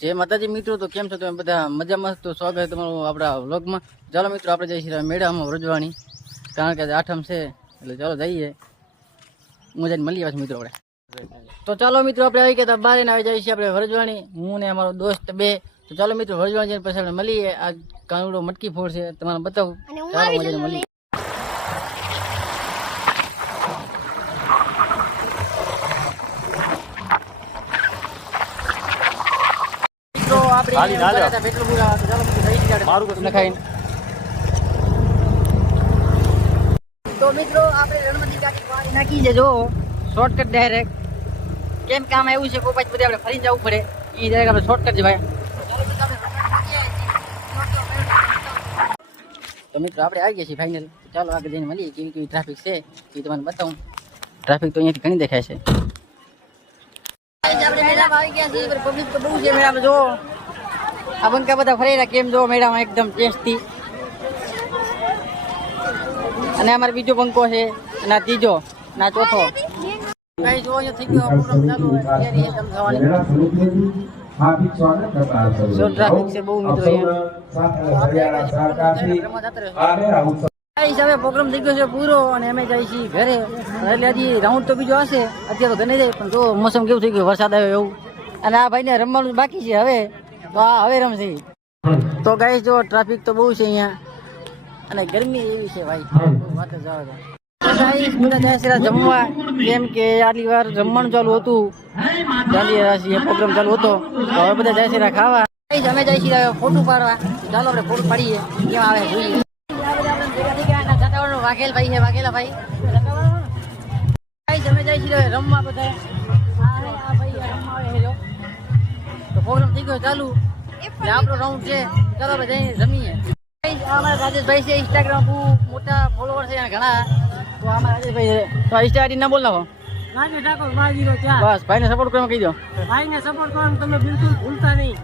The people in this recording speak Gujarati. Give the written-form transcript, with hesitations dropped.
જય માતાજી મિત્રો, તો કેમ છો તમે બધા? મજામાં? તો સ્વાગત છે તમારું આપણા વ્લોગમાં. ચાલો મિત્રો, આપણે જઈશું મેળામાં વ્રજવાણી, કારણ કે આઠમ છે એટલે ચાલો જઈએ. હું જઈને મળીએ પાછું મિત્રો આપણે. તો ચાલો મિત્રો, આપણે આવી ગયા બહાર આવી જઈએ છીએ આપણે વ્રજવાણી, હું ને અમારો દોસ્ત બે. તો ચાલો મિત્રો, વ્રજવાણી જઈને પછી આપણે મળીએ. આ કાનુડો મટકી ફોડ છે, તમારે બતાવું. ચાલો મજાને મળીએ. તો મિત્રો, આપણે રણમતી કાકી પાણી નાખી છે. જો શોર્ટકટ ડાયરેક્ટ, કેમ કામ એવું છે કોઈ પછી બધે આપણે ફરી જવું પડે, એ ડાયરેક્ટ આપણે શોર્ટકટ છે ભાઈ. તો મિત્રો, આપણે આવી ગયા છીએ ફાઇનલ. ચાલો આગળ જઈને મળીએ. કેવી કેવી ટ્રાફિક છે એ તમને બતાવું. ટ્રાફિક તો અહીંયાથી ઘણી દેખાય છે. આપણે મેળામાં આવી ગયા છીએ. પબ્લિક તો બહુ છે મેળામાં. જો આ બંકા બધા ફરી રહ્યા કેમ, જો મેળામાં એકદમ ટેસ્ટી. અને અમારે બીજો બંકો છે, અને આ ત્રીજો, ના ચોથો. કઈ જો અહીંયા થઈ ગયો પ્રોગ્રામ ચાલુ હોય ત્યારે એકદમ થવાની. જો ટ્રાફિક છે બહુ મિત્રો અહીંયા. હવે પ્રોગ્રામ થઈ ગયો છે પૂરો, અને અમે જઈએ છીએ ઘરે. એટલે હજી રાઉન્ડ તો બીજો હશે, અત્યારે તો ઘણી જાય. પણ જો મોસમ કેવું થઈ ગયું, વરસાદ આવ્યો એવું. અને આ ભાઈને રમવાનું બાકી છે હવે, તો આ હવે રમશે. તો ગાઈસ જો ટ્રાફિક તો બહુ છે અહીંયા, અને ગરમી એવી છે ભાઈ, વાત જ જવા દો. ગાઈસ બધા જાય છે જમવા, કેમ કે આટલી વાર જમવાનું ચાલુ હતું, દાંડિયા પ્રોગ્રામ ચાલુ હતો. તો હવે બધા જાય છે ખાવા. અમે જાય છીએ ફોટો પાડવા. ચાલો આપણે ફોટો પાડીએ, કેમ આવે જોઈએ. વાઘેલ ભાઈ છે, વાઘેલા ભાઈ. અમે જાય છીએ રમવા બધા. તો પ્રોગ્રામ થઈ ગયો ચાલુ, એટલે આપણો રાઉન્ડ છે. ચાલો આપણે જઈને રમીએ. અમારા રાજેશભાઈ છે, ઇન્સ્ટાગ્રામ બહુ મોટા ફોલોવર છે ઘણા. તો અમારા રાજેશભાઈ છે, તો ઇન્સ્ટા આઈડી ના બોલ નાખો. બસ ભાઈને સપોર્ટ કરવા કહી દો. ભાઈને સપોર્ટ કરવાનું તમે બિલકુલ ભૂલતા નહીં.